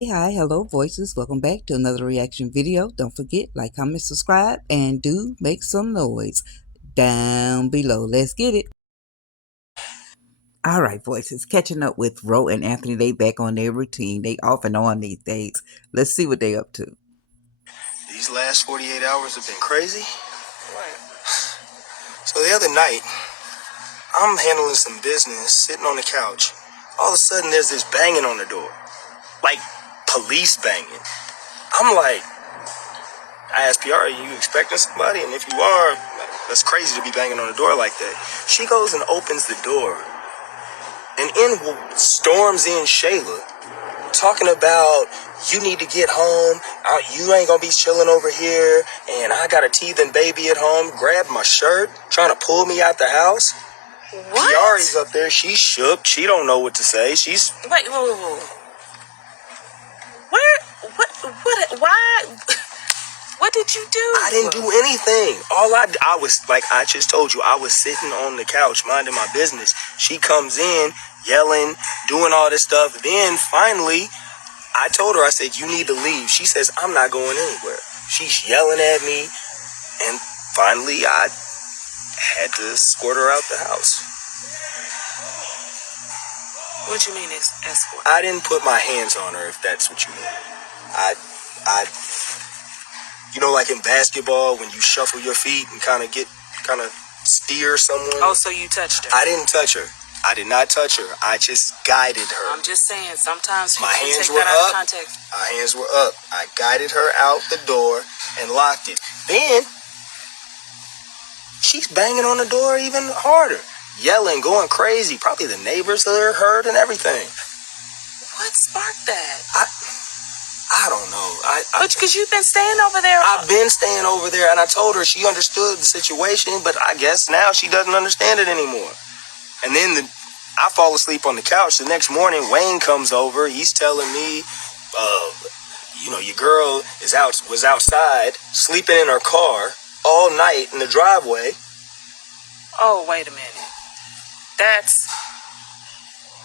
Hey, hi, hello, voices. Welcome back to another reaction video. Don't forget, like, comment, subscribe, and do make some noise down below. Let's get it. All right, voices. Catching up with Ro and Anthony. They back on their routine. They off and on these days. Let's see what they up to. These last 48 hours have been crazy. So the other night, I'm handling some business, sitting on the couch. All of a sudden, there's this banging on the door. Like, police banging. I'm like, I asked PR, are you expecting somebody? And if you are, that's crazy to be banging on the door like that. She goes and opens the door. And in storms in Shayla, talking about you need to get home. You ain't gonna be chilling over here, and I got a teething baby at home. Grabbed my shirt, trying to pull me out the house. What? Kiari's up there. She's shook. She don't know what to say. She's Wait, whoa. Where? What? Why? What did you do? I didn't do anything. I was like I just told you. I was sitting on the couch minding my business. She comes in yelling, doing all this stuff. Then finally, I told her, I said, you need to leave. She says, I'm not going anywhere. She's yelling at me. And finally, I had to escort her out the house. What you mean escort? I didn't put my hands on her, if that's what you mean. I, like in basketball, when you shuffle your feet and kind of steer someone. Oh, so you touched her? I didn't touch her. I did not touch her. I just guided her. I'm just saying, sometimes my hands take were that out up. of context. My hands were up. I guided her out the door and locked it. Then she's banging on the door even harder, yelling, going crazy. Probably the neighbors heard and everything. What sparked that? I don't know. Because you've been staying over there. I've been staying over there, and I told her she understood the situation, but I guess now she doesn't understand it anymore. And then I fall asleep on the couch. The next morning, Wayne comes over. He's telling me, your girl was outside sleeping in her car all night in the driveway. Oh, wait a minute. That's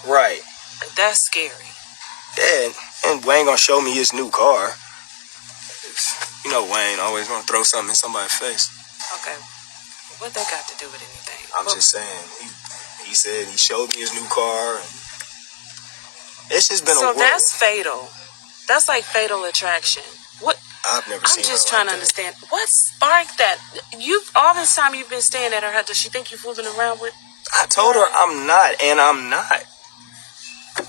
right. That's scary. Yeah, and Wayne gonna show me his new car. You know Wayne always gonna throw something in somebody's face. Okay. What that got to do with anything? I'm just saying. He said he showed me his new car. And it's just been a whirl. So that's fatal. That's like fatal attraction. What? I've never seen. I'm just trying to understand what sparked that. All this time you've been staying at her house. Does she think you're fooling around with? I told her I'm not, and I'm not.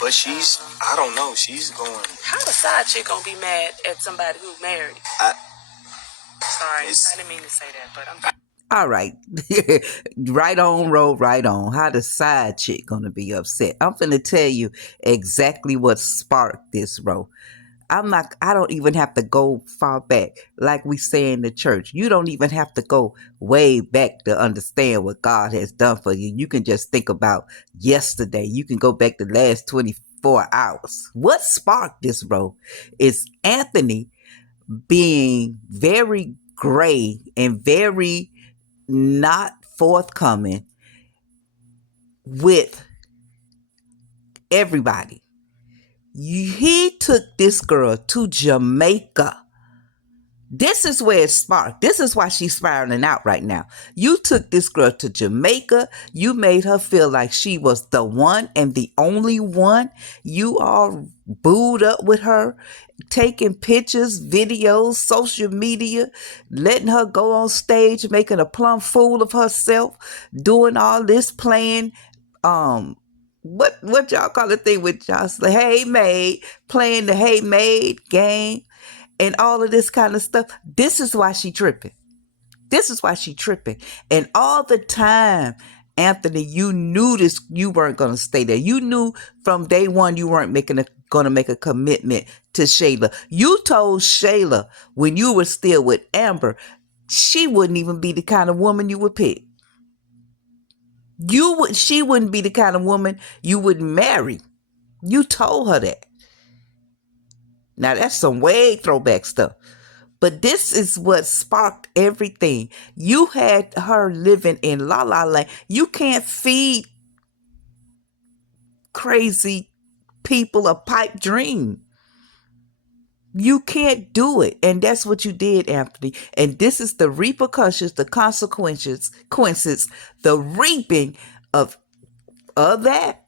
But I don't know, she's going. How a side chick gonna be mad at somebody who's married? Sorry, I didn't mean to say that, but I'm. All right. Right on, Ro, right on. How the side chick gonna be upset? I'm finna tell you exactly what sparked this, Ro. I don't even have to go far back. Like we say in the church, you don't even have to go way back to understand what God has done for you. You can just think about yesterday. You can go back the last 24 hours. What sparked this, bro, is Anthony being very gray and very not forthcoming with everybody. He took this girl to Jamaica. This is where it sparked. This is why she's spiraling out right now. You took this girl to Jamaica. You made her feel like she was the one and the only one. You all booed up with her, taking pictures, videos, social media, letting her go on stage, making a plumb fool of herself, doing all this playing, what y'all call the thing with y'all say, hey maid, playing the hey maid game and all of this kind of stuff. This is why she tripping. This is why she tripping. And all the time, Anthony, you knew this, you weren't going to stay there. You knew from day one you weren't going to make a commitment to Shayla. You told Shayla when you were still with Amber, she wouldn't even be the kind of woman you would pick. She wouldn't be the kind of woman you would marry. You told her that. Now that's some way throwback stuff. But this is what sparked everything. You had her living in La La Land. You can't feed crazy people a pipe dream. You can't do it. And that's what you did, Anthony. And this is the repercussions, the consequences, the reaping of that.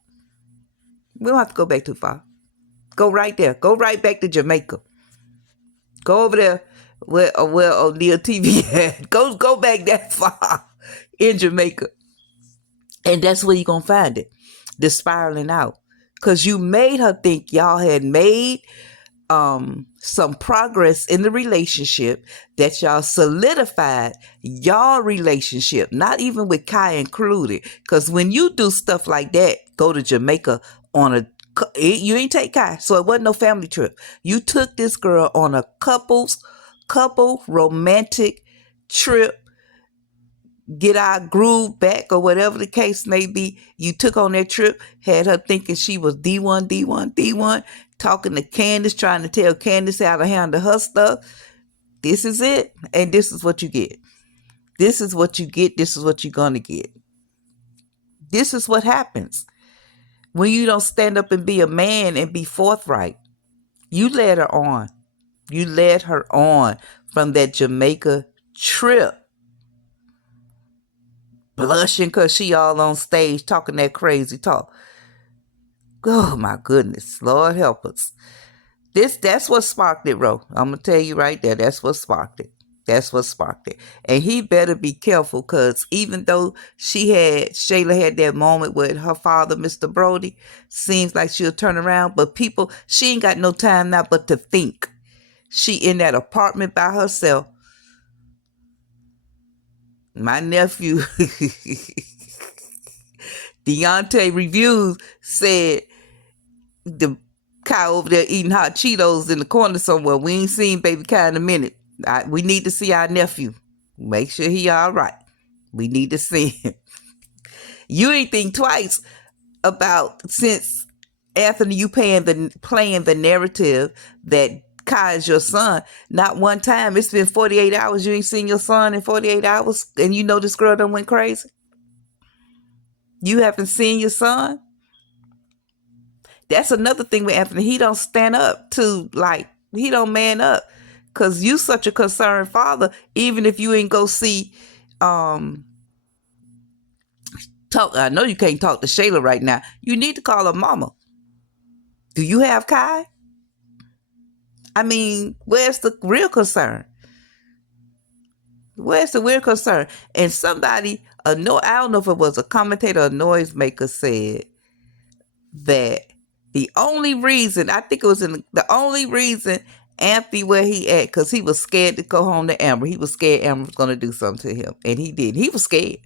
We don't have to go back too far. Go right there. Go right back to Jamaica. Go over there where O'Neill TV had. Go back that far in Jamaica. And that's where you're going to find it. The spiraling out. Because you made her think y'all had made some progress in the relationship, that y'all solidified y'all relationship, not even with Kai included. Because when you do stuff like that, go to Jamaica on you ain't take Kai, so it wasn't no family trip. You took this girl on a couple romantic trip, get our groove back or whatever the case may be. You took on that trip, had her thinking she was D1, talking to Candace, trying to tell Candace how to handle her stuff. This is it. And this is what you get. This is what you get. This is what you're going to get. This is what happens when you don't stand up and be a man and be forthright. You led her on. You led her on from that Jamaica trip. Blushing because she all on stage talking that crazy talk. Oh my goodness. Lord help us. That's what sparked it, Ro. I'm going to tell you right there. That's what sparked it. That's what sparked it. And he better be careful, because even though Shayla had that moment with her father, Mr. Brody, seems like she'll turn around, but she ain't got no time now but to think. She in that apartment by herself. My nephew, Deontay Reviews, said the Kai over there eating hot Cheetos in the corner somewhere. We ain't seen baby Kai in a minute. We need to see our nephew. Make sure he all right. We need to see him. You ain't think twice about, since Anthony, you playing the narrative that Kai is your son. Not one time. It's been 48 hours. You ain't seen your son in 48 hours, and you know this girl done went crazy. You haven't seen your son. That's another thing with Anthony. He don't stand up to, he don't man up. Because you such a concerned father, even if you ain't go see, talk. I know you can't talk to Shayla right now. You need to call her mama. Do you have Kai? I mean, where's the real concern? Where's the real concern? And somebody, I don't know if it was a commentator or noise maker, said that the only reason, Anthony where he at, because he was scared to go home to Amber. He was scared Amber was going to do something to him. And he did. He was scared.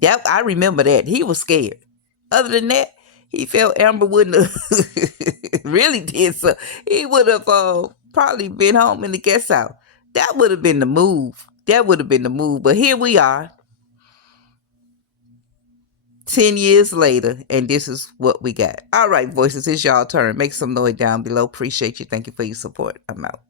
I remember that. He was scared. Other than that, he felt Amber wouldn't have really did so. He would have probably been home in the guest house. That would have been the move. But here we are, 10 years later, and this is what we got. All right, voices, it's y'all turn. Make some noise down below. Appreciate you. Thank you for your support. I'm out.